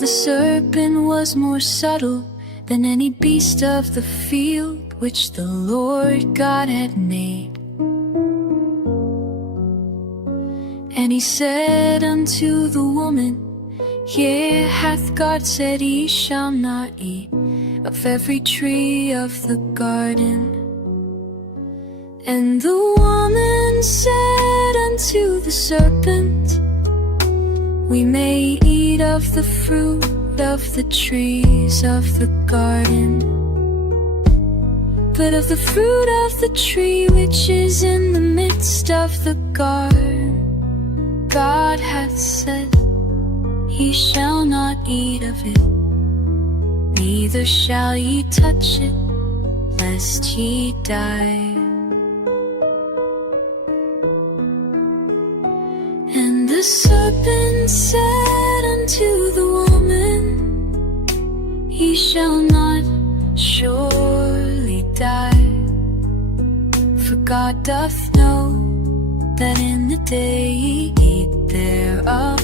the serpent was more subtle than any beast of the field which the Lord God had made. And he said unto the woman, Yea, hath God said, Ye shall not eat of every tree of the garden. And the woman said unto the serpent, We may eat of the fruit of the trees of the garden, but of the fruit of the tree which is in the midst of the garden, God hath said, Ye shall not eat of it, neither shall ye touch it, lest ye die. And the serpent said unto the woman, Ye shall not surely die, for God doth know that in the day ye eat thereof,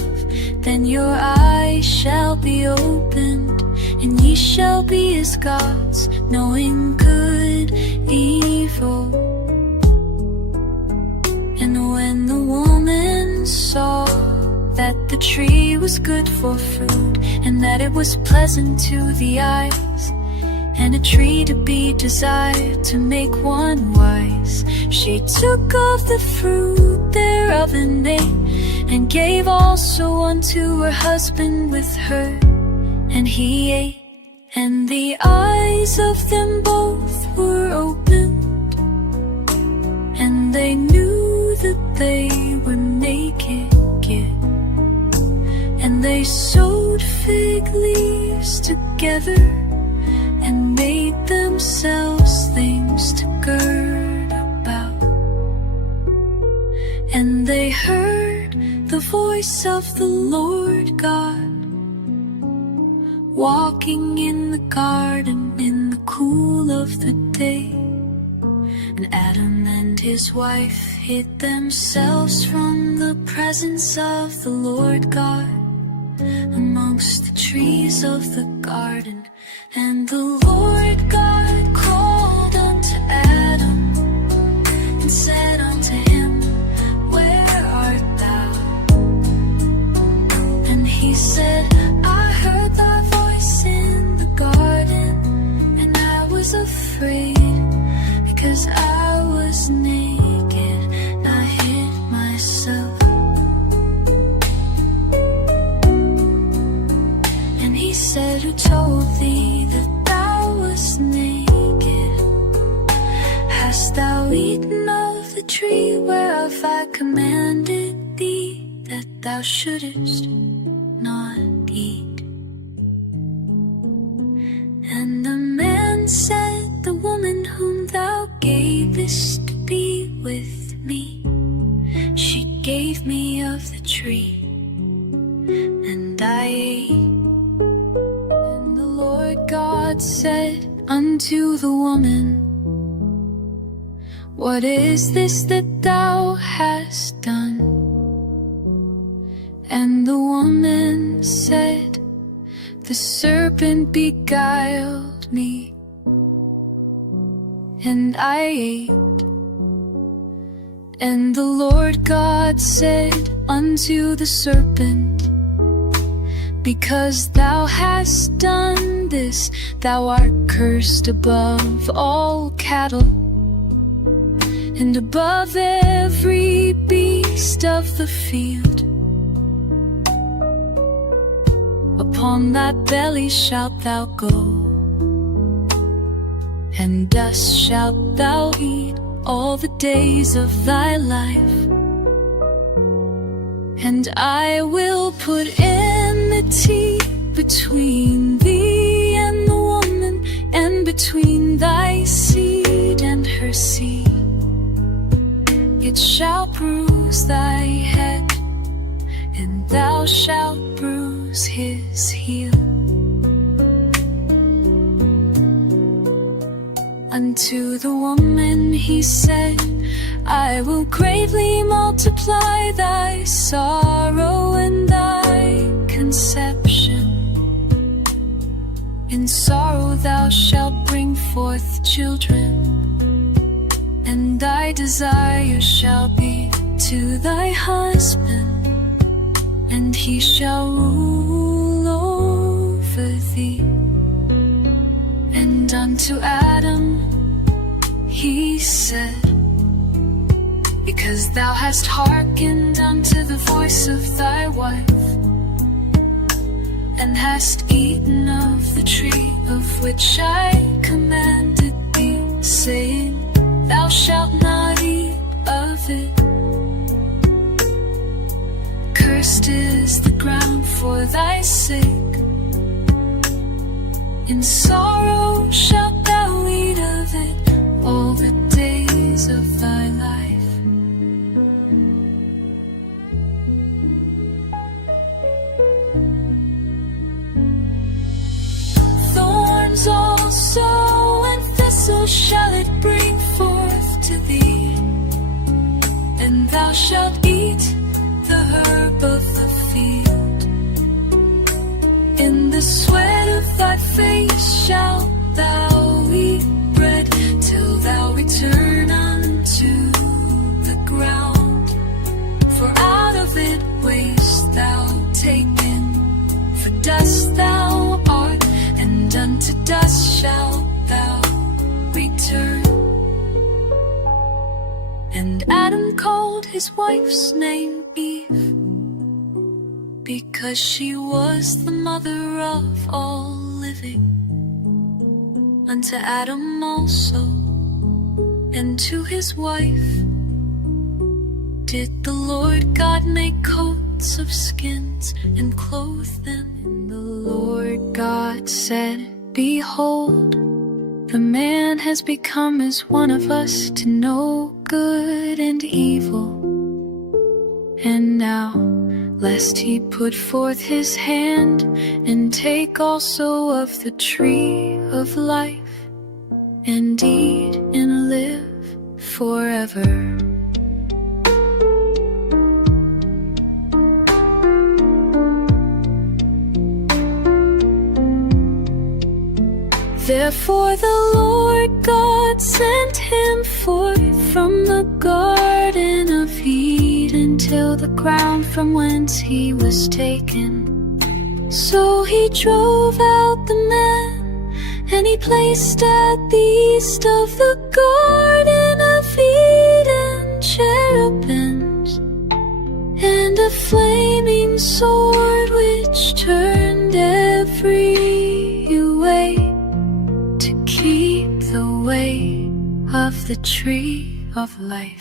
then your eyes shall be opened, and ye shall be as gods, knowing good, evil. And when the woman saw that the tree was good for food, and that it was pleasant to the eyes, and a tree to be desired to make one wise, she took of the fruit thereof and ate, and gave also unto her husband with her, and he ate. And the eyes of them both were opened, and they knew that they were naked. And they sewed fig leaves together, and made themselves things to gird about. And they heard the voice of the Lord God walking in the garden in the cool of the day. And Adam and his wife hid themselves from the presence of the Lord God amongst the trees of the garden. And the Lord God called unto Adam, and said unto him, Where art thou? And he said, I heard thy voice in the garden, and I was afraid, because I was naked, and I hid myself. And he said, Who told thee that thou wast naked? Hast thou eaten of the tree whereof I commanded thee that thou shouldest not eat? And the man said, The woman whom thou gavest to be with me, she gave me of the tree, and I ate. And the Lord God said unto the woman, What is this that thou hast done? And the woman said, The serpent beguiled me, and I ate. And the Lord God said unto the serpent, Because thou hast done this, thou art cursed above all cattle, and above every beast of the field. Upon thy belly shalt thou go, and dust shalt thou eat all the days of thy life. And I will put enmity between thee and the woman, and between thy seed and her seed. It shall bruise thy head, and thou shalt bruise his heel. Unto the woman he said, I will greatly multiply thy sorrow and thy conception. In sorrow thou shalt bring forth children, and thy desire shall be to thy husband, and he shall rule over thee. And unto Adam he said, because thou hast hearkened unto the voice of thy wife, and hast eaten of the tree of which I commanded thee, saying, thou shalt not eat of it. Cursed is the ground for thy sake. In sorrow shalt thou eat of it all the days of thy life. Thorns also and thistles shall it bring forth to thee, and thou shalt eat the herb of the field. In the sweat of thy face shalt thou eat bread, till thou return unto the ground. For out of it wast thou taken, for dust thou art, and unto dust shalt thou return. And Adam called his wife's name Eve, because she was the mother of all living. Unto Adam also, and to his wife, did the Lord God make coats of skins, and clothe them. And the Lord God said, behold, the man has become as one of us, to know good and evil. And now, lest he put forth his hand, and take also of the tree of life, and eat and live forever. Therefore the Lord God sent him forth from the Garden of Eden, till the ground from whence he was taken. So he drove out the man, and he placed at the east of the Garden of Eden cherubims, and a flaming sword which turned every way, to keep the way of the tree of life.